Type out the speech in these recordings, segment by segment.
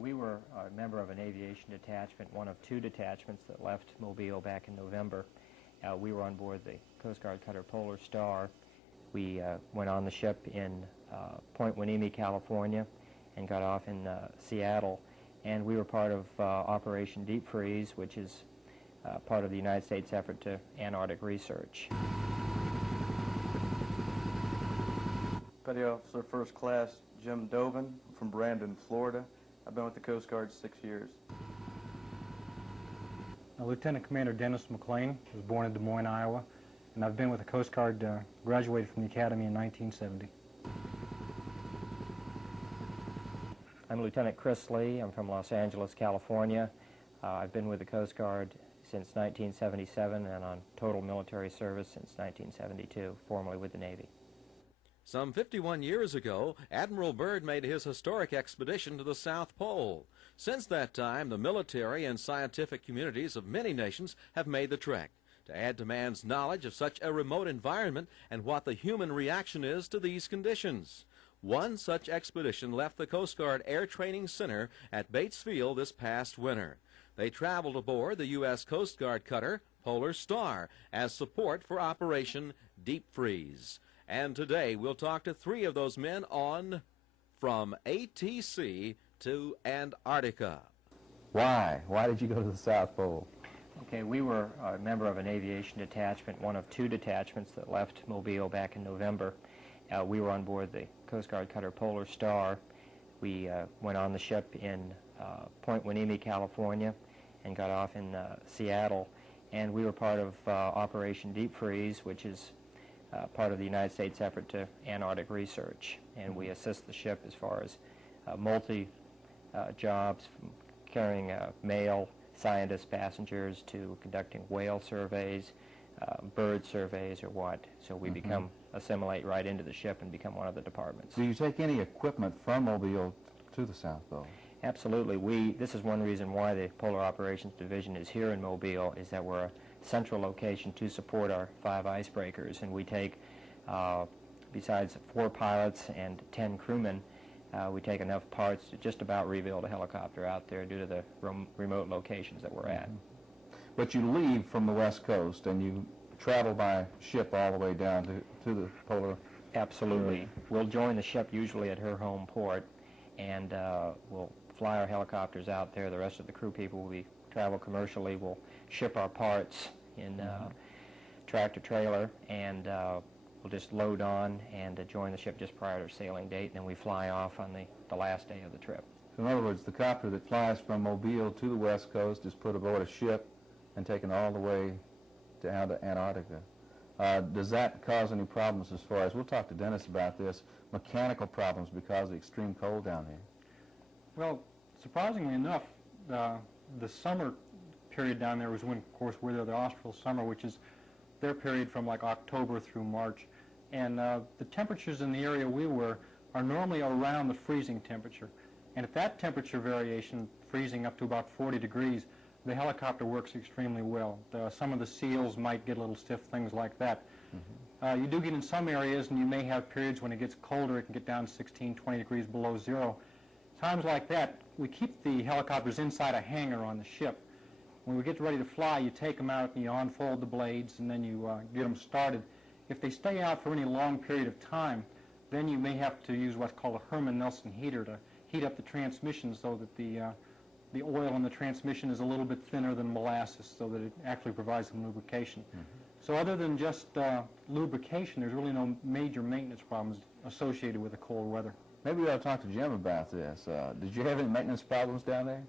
We were a member of an aviation detachment, one of two detachments that left Mobile back in November. We were on board the Coast Guard cutter Polar Star. We went on the ship in Point Hueneme, California, and got off in Seattle. And we were part of Operation Deepfreeze, which is part of the United States effort to Antarctic research. Petty Officer First Class Jim Dovin from Brandon, Florida. I've been with the Coast Guard 6 years. Lieutenant Commander Dennis McLean was born in Des Moines, Iowa, and I've been with the Coast Guard, graduated from the Academy in 1970. I'm Lieutenant Chris Lee. I'm from Los Angeles, California. I've been with the Coast Guard since 1977 and on total military service since 1972, formerly with the Navy. Some 51 years ago, Admiral Byrd made his historic expedition to the South Pole. Since that time, the military and scientific communities of many nations have made the trek to add to man's knowledge of such a remote environment and what the human reaction is to these conditions. One such expedition left the Coast Guard Air Training Center at Bates Field this past winter. They traveled aboard the U.S. Coast Guard cutter Polar Star as support for Operation Deepfreeze. And today we'll talk to three of those men on From ATC to Antarctica. Why? Why did you go to the South Pole? Okay, we were a member of an aviation detachment, one of two detachments that left Mobile back in November. We were on board the Coast Guard cutter Polar Star. We went on the ship in Point Hueneme, California, and got off in Seattle. And we were part of Operation Deepfreeze, which is part of the United States effort to Antarctic research. And we assist the ship as far as multi-jobs, from carrying mail, scientists, passengers, to conducting whale surveys, bird surveys, or what. So we assimilate right into the ship and become one of the departments. Do you take any equipment from Mobile to the South Pole? Absolutely. This is one reason why the Polar Operations Division is here in Mobile, is that we're a central location to support our 5 icebreakers, and we take, besides 4 pilots and 10 crewmen, we take enough parts to just about rebuild a helicopter out there due to the remote locations that we're at. But you leave from the West Coast and you travel by ship all the way down to the Polar? Absolutely. We'll join the ship usually at her home port, and we'll fly our helicopters out there. The rest of the crew people will travel commercially. We'll ship our parts in tractor trailer, and we'll just load on and join the ship just prior to sailing date, and then we fly off on the last day of the trip. So in other words, the copter that flies from Mobile to the West Coast is put aboard a ship and taken all the way down to Antarctica. Does that cause any problems as far as, we'll talk to Dennis about this, mechanical problems because of the extreme cold down here? Well, surprisingly enough, the summer period down there was when, of course, we're there, the austral summer, which is their period from like October through March. And the temperatures in the area we were are normally around the freezing temperature. And at that temperature variation, freezing up to about 40 degrees, the helicopter works extremely well. Some of the seals might get a little stiff, things like that. You do get in some areas, and you may have periods when it gets colder, it can get down to 16, 20 degrees below zero. Times like that, we keep the helicopters inside a hangar on the ship. When we get ready to fly, you take them out and you unfold the blades, and then you get them started. If they stay out for any long period of time, then you may have to use what's called a Herman-Nelson heater to heat up the transmission so that the oil in the transmission is a little bit thinner than molasses, so that it actually provides some lubrication. So other than just lubrication, there's really no major maintenance problems associated with the cold weather. Maybe we ought to talk to Jim about this. Did you have any maintenance problems down there?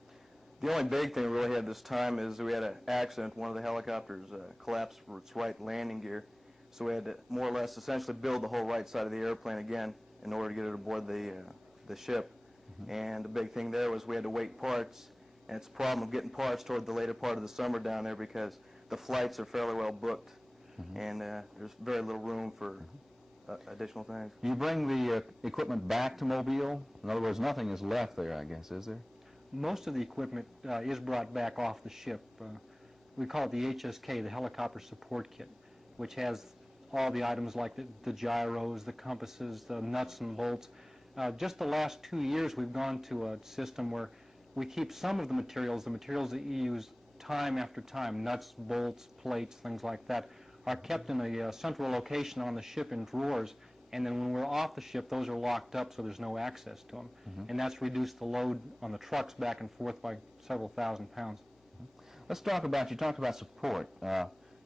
The only big thing we really had this time is we had an accident. One of the helicopters collapsed for its right landing gear, so we had to more or less essentially build the whole right side of the airplane again in order to get it aboard the ship. And the big thing there was we had to wait parts, and it's a problem of getting parts toward the later part of the summer down there because the flights are fairly well booked, and there's very little room for additional things. Do you bring the equipment back to Mobile? In other words, nothing is left there, I guess, is there? Most of the equipment is brought back off the ship. We call it the HSK, the Helicopter Support Kit, which has all the items like the gyros, the compasses, the nuts and bolts. Just the last 2 years we've gone to a system where we keep some of the materials that you use time after time, nuts, bolts, plates, things like that, are kept in a central location on the ship in drawers, and then when we're off the ship, those are locked up so there's no access to them. And that's reduced the load on the trucks back and forth by several thousand pounds. Let's talk about, you talked about support.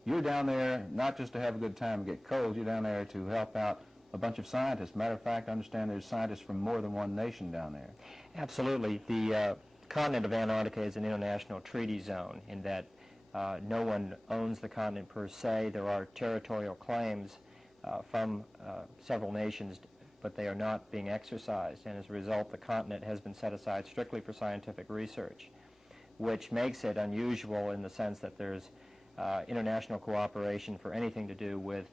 You're down there not just to have a good time and get cold, you're down there to help out a bunch of scientists. Matter of fact, I understand there's scientists from more than one nation down there. Absolutely. The continent of Antarctica is an international treaty zone in that no one owns the continent per se. There are territorial claims from several nations, but they are not being exercised, and as a result the continent has been set aside strictly for scientific research, which makes it unusual in the sense that there's international cooperation for anything to do with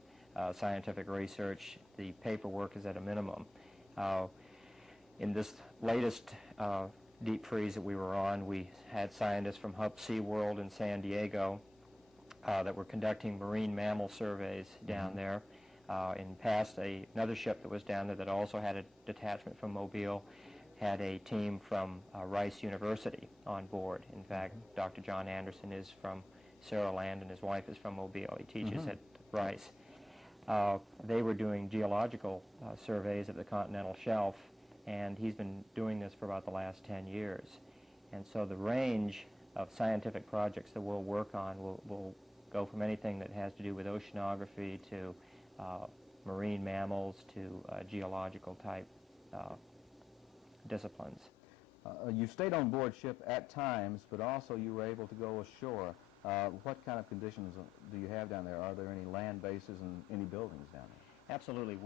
scientific research. The paperwork is at a minimum. In this latest deep freeze that we were on, we had scientists from SeaWorld in San Diego that were conducting marine mammal surveys down there. In past, another ship that was down there that also had a detachment from Mobile had a team from Rice University on board. In fact, Dr. John Anderson is from Saraland and his wife is from Mobile. He teaches at Rice. They were doing geological surveys of the continental shelf, and he's been doing this for about the last 10 years. And so the range of scientific projects that we'll work on will go from anything that has to do with oceanography to marine mammals to geological type disciplines. You stayed on board ship at times, but also you were able to go ashore. What kind of conditions do you have down there? Are there any land bases and any buildings down there? Absolutely.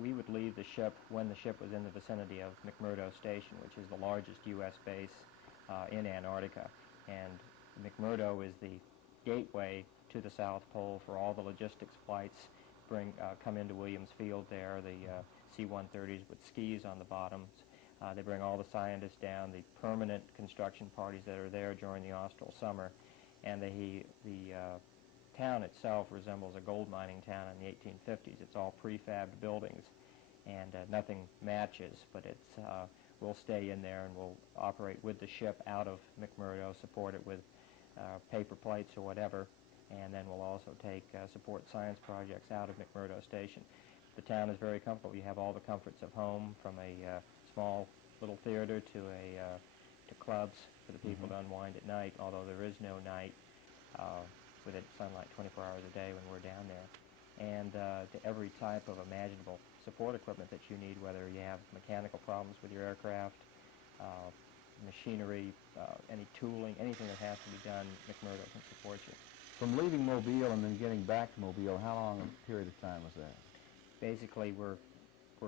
We would leave the ship when the ship was in the vicinity of McMurdo Station, which is the largest U.S. base in Antarctica. And McMurdo is the gateway to the South Pole for all the logistics flights come into Williams Field there, the C-130s with skis on the bottoms. They bring all the scientists down, the permanent construction parties that are there during the austral summer. And the town itself resembles a gold mining town in the 1850s. It's all prefabbed buildings, and nothing matches, but we'll stay in there and we'll operate with the ship out of McMurdo, support it with paper plates or whatever, and then we'll also take support science projects out of McMurdo Station. The town is very comfortable. You have all the comforts of home, from a small little theater to clubs for the people to unwind at night, although there is no night with sunlight 24 hours a day when we're down there. And to every type of imaginable support equipment that you need, whether you have mechanical problems with your aircraft, machinery, any tooling, anything that has to be done, McMurdo can support you. From leaving Mobile and then getting back to Mobile, how long a period of time was that? Basically, we're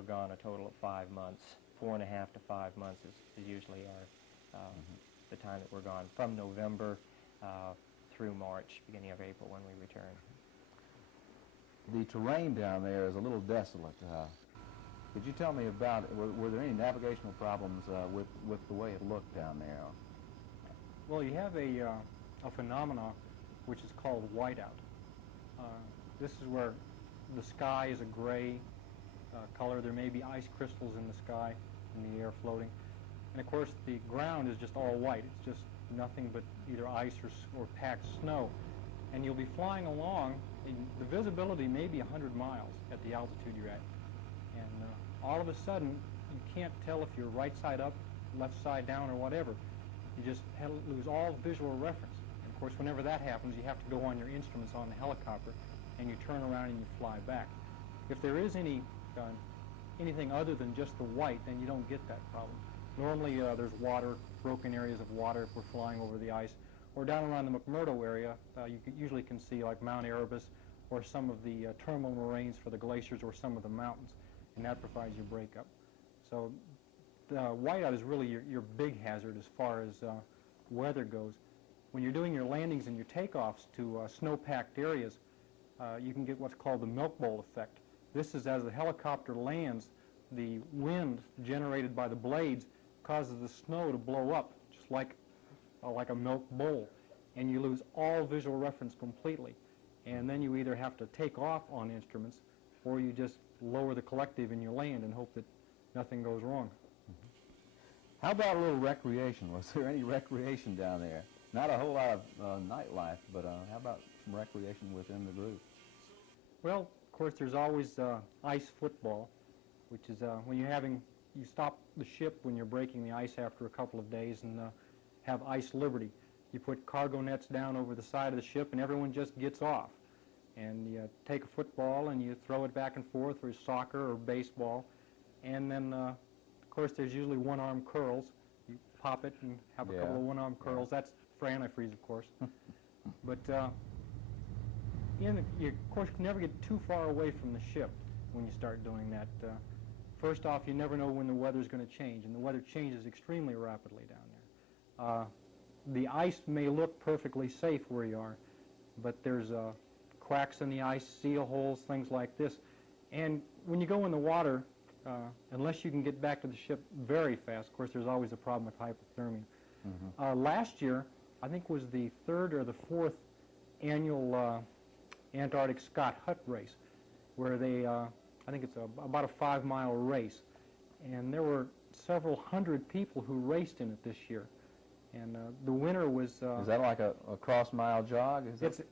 gone a total of 5 months. 4.5 to 5 months is usually our the time that we're gone, from November through March, beginning of April when we return. The terrain down there is a little desolate. Could you tell me about, were there any navigational problems with the way it looked down there? Well, you have a phenomena which is called whiteout. This is where the sky is a gray color. There may be ice crystals in the sky, in the air floating. And of course, the ground is just all white. It's just nothing but either ice or packed snow. And you'll be flying along, and the visibility may be 100 miles at the altitude you're at. And all of a sudden, you can't tell if you're right side up, left side down, or whatever. You just lose all visual reference. And of course, whenever that happens, you have to go on your instruments on the helicopter, and you turn around and you fly back. If there is anything other than just the white, then you don't get that problem. Normally, there's water, broken areas of water if we're flying over the ice. Or down around the McMurdo area, you usually can see like Mount Erebus or some of the terminal moraines for the glaciers or some of the mountains, and that provides your breakup. So the whiteout is really your big hazard as far as weather goes. When you're doing your landings and your takeoffs to snow-packed areas, you can get what's called the milk bowl effect. This is as the helicopter lands, the wind generated by the blades causes the snow to blow up, just like a milk bowl, and you lose all visual reference completely. And then you either have to take off on instruments, or you just lower the collective in your land and hope that nothing goes wrong. How about a little recreation? Was there any recreation down there? Not a whole lot of nightlife, but how about some recreation within the group? Well, of course, there's always ice football, which is when you stop the ship when you're breaking the ice after a couple of days and have ice liberty. You put cargo nets down over the side of the ship and everyone just gets off. And you take a football and you throw it back and forth, or soccer or baseball. And then, of course, there's usually one-arm curls. You pop it and have a couple of one-arm curls. That's for antifreeze, of course. But you, of course, can never get too far away from the ship when you start doing that. First off, you never know when the weather's going to change, and the weather changes extremely rapidly down there. The ice may look perfectly safe where you are, but there's cracks in the ice, seal holes, things like this. And when you go in the water, unless you can get back to the ship very fast, of course, there's always a problem with hypothermia. Last year, I think was the 3rd or the 4th annual Antarctic Scott Hut race, where they, I think it's about a 5-mile race, and there were several hundred people who raced in it this year. And the winner was... is that like a cross-mile jog? Is it's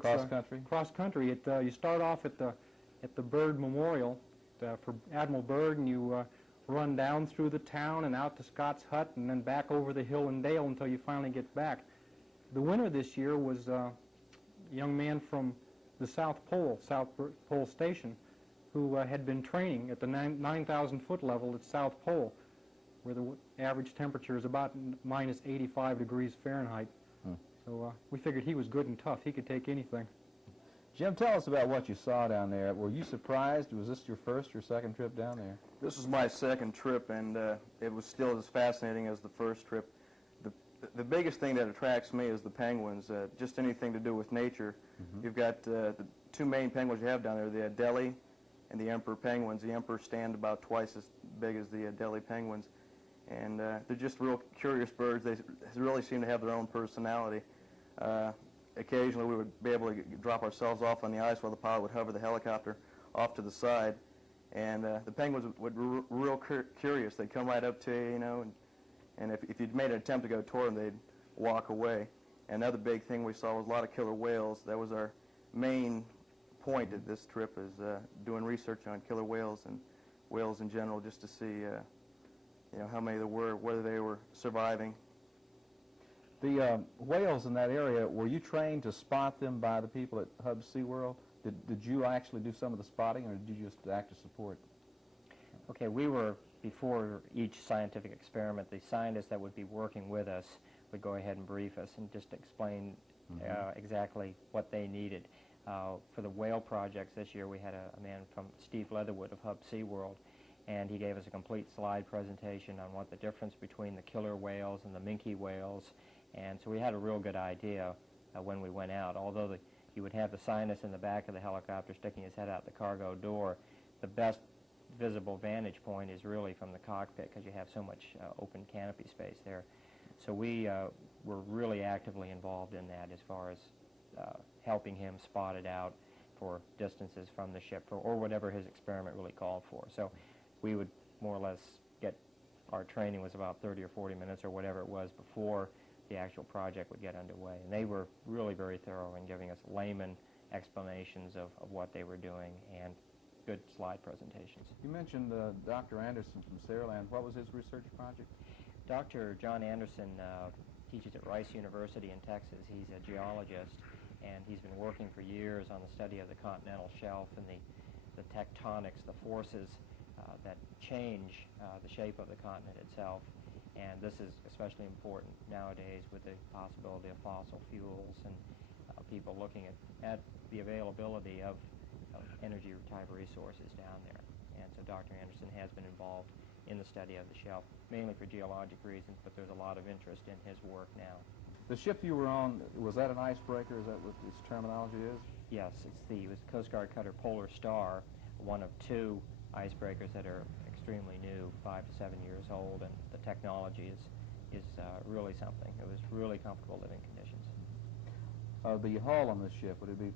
cross-country? Cross-country. You start off at the Byrd Memorial for Admiral Byrd, and you run down through the town and out to Scott's Hut, and then back over the hill and dale until you finally get back. The winner this year was a young man from the South Pole Station, who had been training at the 9,000-foot level at South Pole, where the average temperature is about minus 85 degrees Fahrenheit. So we figured he was good and tough. He could take anything. Jim, tell us about what you saw down there. Were you surprised? Was this your first or second trip down there? This was my second trip, and it was still as fascinating as the first trip. The biggest thing that attracts me is the penguins, just anything to do with nature. You've got the two main penguins you have down there, the Adelie and the emperor penguins. The emperor stand about twice as big as the Adelie penguins. And they're just real curious birds. They really seem to have their own personality. Occasionally we would be able to drop ourselves off on the ice while the pilot would hover the helicopter off to the side. And the penguins would be real curious. They'd come right up to you, you know, and if you'd made an attempt to go toward them, they'd walk away. Another big thing we saw was a lot of killer whales. That was our main point of this trip, is doing research on killer whales and whales in general, just to see you know, how many there were, whether they were surviving. The whales in that area, were you trained to spot them by the people at Hub SeaWorld? Did you actually do some of the spotting, or did you just act as support? Okay, we were, before each scientific experiment, the scientists that would be working with us would go ahead and brief us and just explain exactly what they needed. For the whale projects this year, we had a man from Steve Leatherwood of Hub SeaWorld, and he gave us a complete slide presentation on what the difference between the killer whales and the minke whales, and so we had a real good idea when we went out. Although you would have the scientist in the back of the helicopter sticking his head out the cargo door, the best visible vantage point is really from the cockpit, because you have so much open canopy space there. So we were really actively involved in that, as far as helping him spot it out for distances from the ship, or whatever his experiment really called for. So we would more or less get, our training was about 30 or 40 minutes or whatever it was before the actual project would get underway. And they were really very thorough in giving us layman explanations of what they were doing, and good slide presentations. You mentioned Dr. Anderson from Saraland. What was his research project? Dr. John Anderson teaches at Rice University in Texas. He's a geologist, and he's been working for years on the study of the continental shelf and the tectonics, the forces that change the shape of the continent itself. And this is especially important nowadays with the possibility of fossil fuels and people looking at the availability of energy type resources down there. And so Dr. Anderson has been involved in the study of the shelf, mainly for geologic reasons, but there's a lot of interest in his work now. The ship you were on, was that an icebreaker? Is that what its terminology is? Yes, it was the Coast Guard cutter Polar Star, one of two icebreakers that are extremely new, 5 to 7 years old, and the technology is really something. It was really comfortable living conditions. The hull on this ship, would it be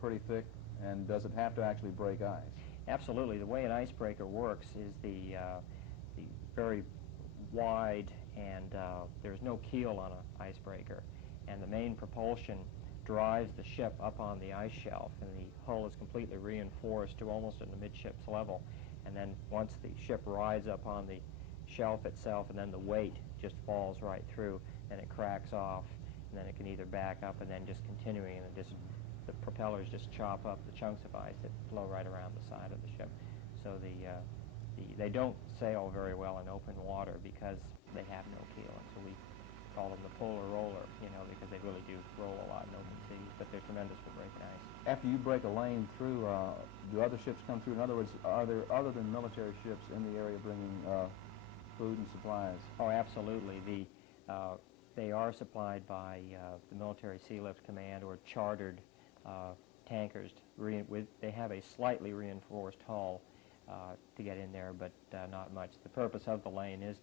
pretty thick, and does it have to actually break ice? Absolutely. The way an icebreaker works is the very wide, and there's no keel on an icebreaker, and the main propulsion drives the ship up on the ice shelf, and the hull is completely reinforced to almost at the midship's level. And then once the ship rides up on the shelf itself, and then the weight just falls right through, and it cracks off, and then it can either back up and then just continuing, and just the propellers just chop up the chunks of ice that flow right around the side of the ship. So they don't sail very well in open water because they have no keel, and so we call them the polar roller, you know, because they really do roll a lot in open seas, but they're tremendous for breaking ice. After you break a lane through, do other ships come through? In other words, are there other than military ships in the area bringing food and supplies? Oh, absolutely. They are supplied by the Military Sea Lift Command or chartered tankers. They have a slightly reinforced hull to get in there, but not much. The purpose of the lane is,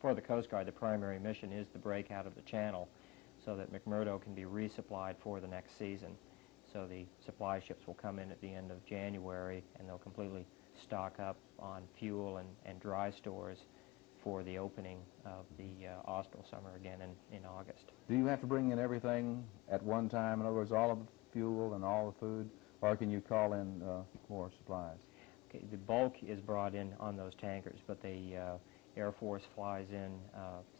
for the Coast Guard, the primary mission is to break out of the channel so that McMurdo can be resupplied for the next season. So the supply ships will come in at the end of January, and they'll completely stock up on fuel and dry stores for the opening of the austral summer again in August. Do you have to bring in everything at one time? In other words, all of the fuel and all the food, or can you call in more supplies? Okay, the bulk is brought in on those tankers, but the Air Force flies in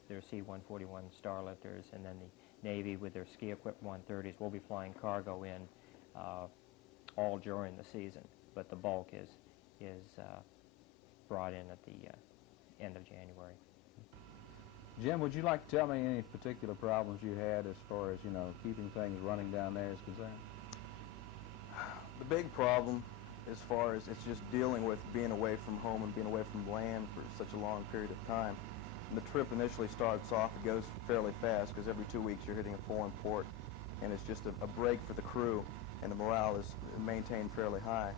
their C-141 Starlifters, and then the Navy with their ski-equipped 130s will be flying cargo in all during the season, but the bulk is brought in at the end of January. Jim, would you like to tell me any particular problems you had as far as, you know, keeping things running down there is concerned? The big problem, as far as it's just dealing with being away from home and being away from land for such a long period of time. And the trip initially starts off, it goes fairly fast because every 2 weeks you're hitting a foreign port, and it's just a break for the crew, and the morale is maintained fairly high.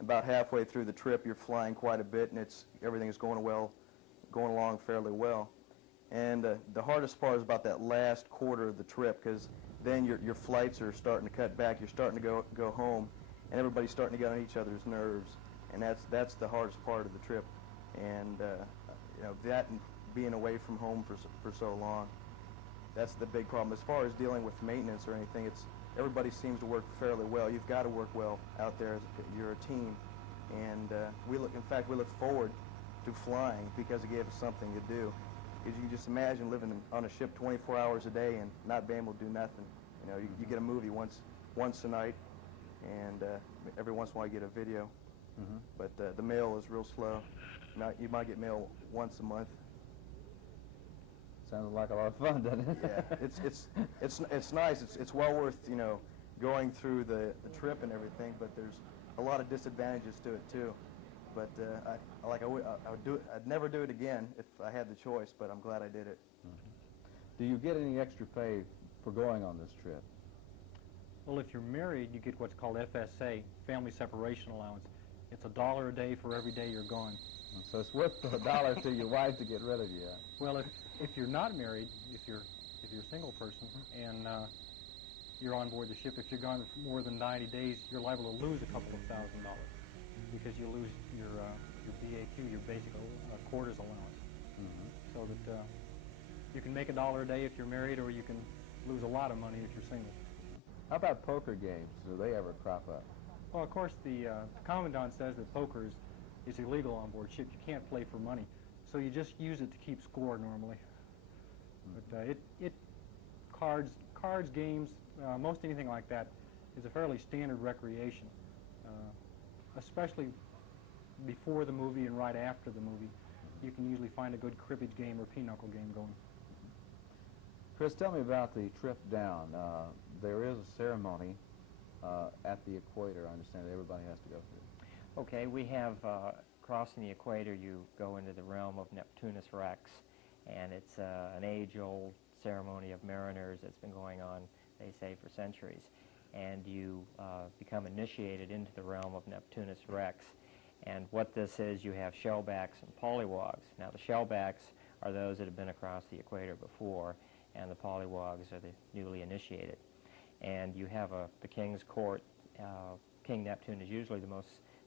About halfway through the trip, you're flying quite a bit, and everything is going along fairly well. And the hardest part is about that last quarter of the trip, because then your flights are starting to cut back. You're starting to go home, and everybody's starting to get on each other's nerves, and that's the hardest part of the trip. And you know, that and being away from home for so long, that's the big problem. As far as dealing with maintenance or anything, everybody seems to work fairly well. You've got to work well out there. You're a team, and in fact, we look forward to flying because it gave us something to do. Because you can just imagine living on a ship 24 hours a day and not being able to do nothing. You know, you get a movie once a night, and every once in a while you get a video. Mm-hmm. But the mail is real slow. You might get mail once a month. Sounds like a lot of fun, doesn't it? Yeah, it's nice. It's well worth, you know, going through the trip and everything. But there's a lot of disadvantages to it too. But I'd never do it again if I had the choice. But I'm glad I did it. Mm-hmm. Do you get any extra pay for going on this trip? Well, if you're married, you get what's called FSA, Family Separation Allowance. It's $1 a day for every day you're gone. So it's worth $1 to your wife to get rid of you. Well, if you're not married, if you're a single person and you're on board the ship, if you're gone for more than 90 days, you're liable to lose a couple of $1,000 because you lose your BAQ, your basic quarters allowance. Mm-hmm. So that you can make $1 a day if you're married, or you can lose a lot of money if you're single. How about poker games? Do they ever crop up? Well, of course, the Commandant says that poker is illegal on board ship. You can't play for money. So you just use it to keep score normally. But cards, games, most anything like that is a fairly standard recreation, especially before the movie and right after the movie. You can usually find a good cribbage game or pinochle game going. Chris, tell me about the trip down. There is a ceremony at the equator, I understand, that everybody has to go through. Okay, we have crossing the equator, you go into the realm of Neptunus Rex, and it's an age-old ceremony of mariners that's been going on, they say, for centuries. And you become initiated into the realm of Neptunus Rex. And what this is, you have shellbacks and polywogs. Now, the shellbacks are those that have been across the equator before, and the polywogs are the newly initiated. And you have the king's court. King Neptune is usually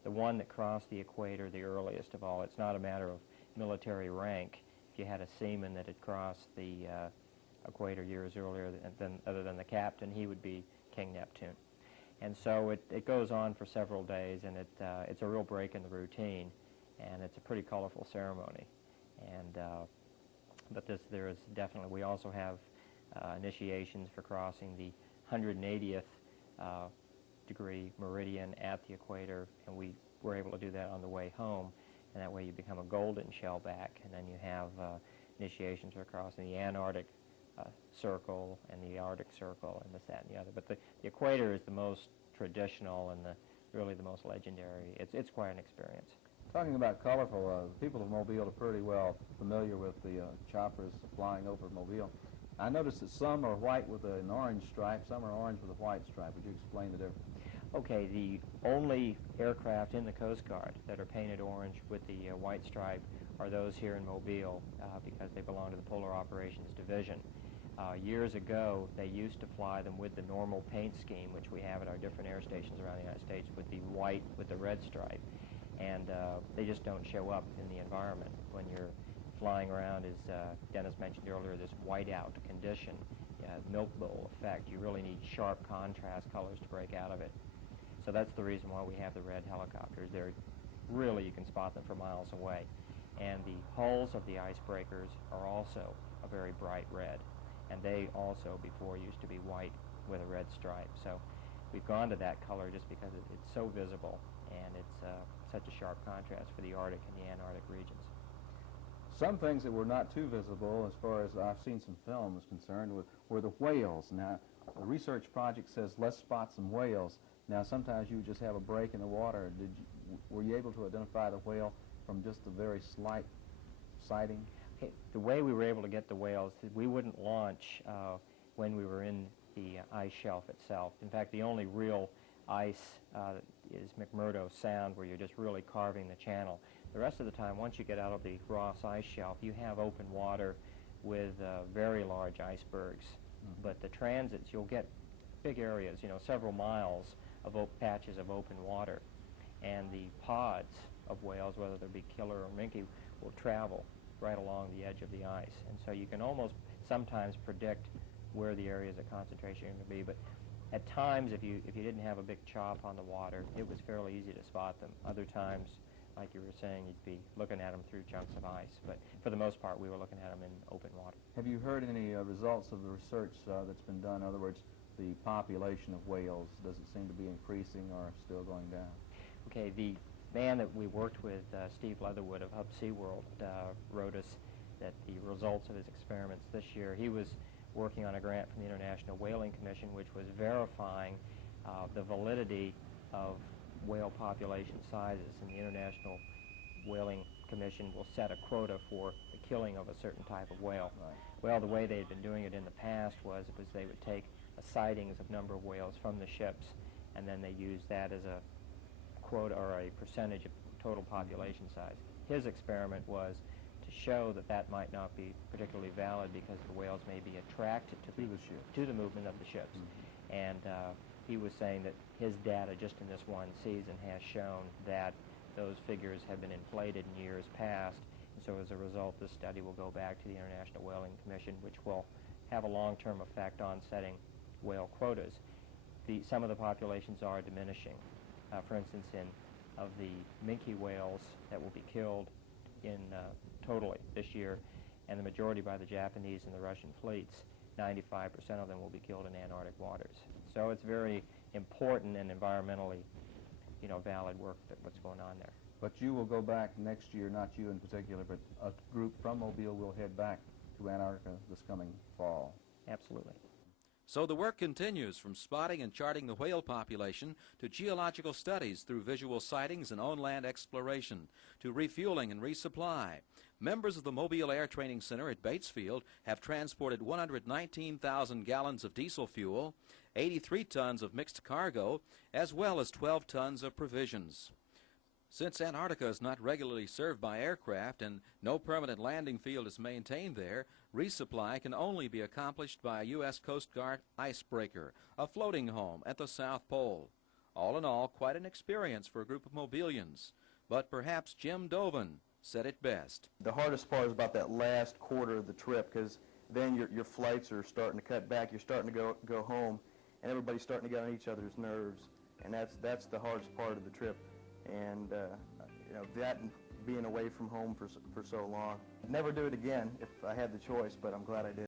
the one that crossed the equator the earliest of all. It's not a matter of military rank. you had a seaman that had crossed the equator years earlier other than the captain, he would be King Neptune. And so it goes on for several days, and it's a real break in the routine, and it's a pretty colorful ceremony. And but there is definitely, we also have initiations for crossing the 180th degree meridian at the equator, and we were able to do that on the way home, and that way you become a golden shellback, and then you have initiations for crossing the Antarctic circle and the Arctic circle and this, that, and the other. But the equator is the most traditional and really the most legendary. It's quite an experience. Talking about colorful, people of Mobile are pretty well familiar with the choppers flying over Mobile. I noticed that some are white with an orange stripe, some are orange with a white stripe. Would you explain the difference? Okay, the only aircraft in the Coast Guard that are painted orange with the white stripe are those here in Mobile because they belong to the Polar Operations Division. Years ago, they used to fly them with the normal paint scheme, which we have at our different air stations around the United States, with the white with the red stripe. And they just don't show up in the environment. When you're flying around, as Dennis mentioned earlier, this whiteout condition, milk bowl effect, you really need sharp contrast colors to break out of it. So that's the reason why we have the red helicopters. They're really, you can spot them from miles away. And the hulls of the icebreakers are also a very bright red. And they also, before, used to be white with a red stripe. So we've gone to that color just because it's so visible, and it's such a sharp contrast for the Arctic and the Antarctic regions. Some things that were not too visible, as far as I've seen some film is concerned, were the whales. Now, the research project says, let's spot some whales. Now, sometimes you just have a break in the water. Were you able to identify the whale from just a very slight sighting? Okay, the way we were able to get the whales, we wouldn't launch when we were in the ice shelf itself. In fact, the only real ice is McMurdo Sound, where you're just really carving the channel. The rest of the time, once you get out of the Ross ice shelf, you have open water with very large icebergs. But the transits, you'll get big areas, several miles of patches of open water. And the pods of whales, whether they be killer or minke, will travel right along the edge of the ice. And so you can almost sometimes predict where the areas of concentration are going to be. But at times, if you didn't have a big chop on the water, it was fairly easy to spot them. Other times, like you were saying, you'd be looking at them through chunks of ice. But for the most part, we were looking at them in open water. Have you heard any results of the research that's been done? In other words, the population of whales, does it seem to be increasing or still going down? Okay, the man that we worked with, Steve Leatherwood of Hub SeaWorld, wrote us that the results of his experiments this year, he was working on a grant from the International Whaling Commission, which was verifying the validity of whale population sizes, and the International Whaling Commission will set a quota for the killing of a certain type of whale. Right. Well, the way they had been doing it in the past was they would take sightings of number of whales from the ships, and then they used that as a quota or a percentage of total population size. His experiment was to show that that might not be particularly valid because the whales may be attracted to the movement of the ships. And he was saying that his data just in this one season has shown that those figures have been inflated in years past. And so as a result, this study will go back to the International Whaling Commission, which will have a long-term effect on setting whale quotas. Some of the populations are diminishing. For instance, of the minke whales that will be killed in totally this year, and the majority by the Japanese and the Russian fleets, 95% of them will be killed in Antarctic waters. So it's very important and environmentally, valid work what's going on there. But you will go back next year, not you in particular, but a group from Mobile will head back to Antarctica this coming fall. Absolutely. So the work continues, from spotting and charting the whale population to geological studies through visual sightings and on-land exploration to refueling and resupply. Members of the Mobile Air Training Center at Batesfield have transported 119,000 gallons of diesel fuel, 83 tons of mixed cargo, as well as 12 tons of provisions. Since Antarctica is not regularly served by aircraft and no permanent landing field is maintained there, resupply can only be accomplished by a U.S. Coast Guard icebreaker, a floating home at the South Pole. All in all, quite an experience for a group of Mobilians. But perhaps Jim Dovan said it best. The hardest part is about that last quarter of the trip, because then your flights are starting to cut back. You're starting to go home, and everybody's starting to get on each other's nerves, and that's the hardest part of the trip. And you know, that and being away from home for so long. I'd never do it again if I had the choice, but I'm glad I did.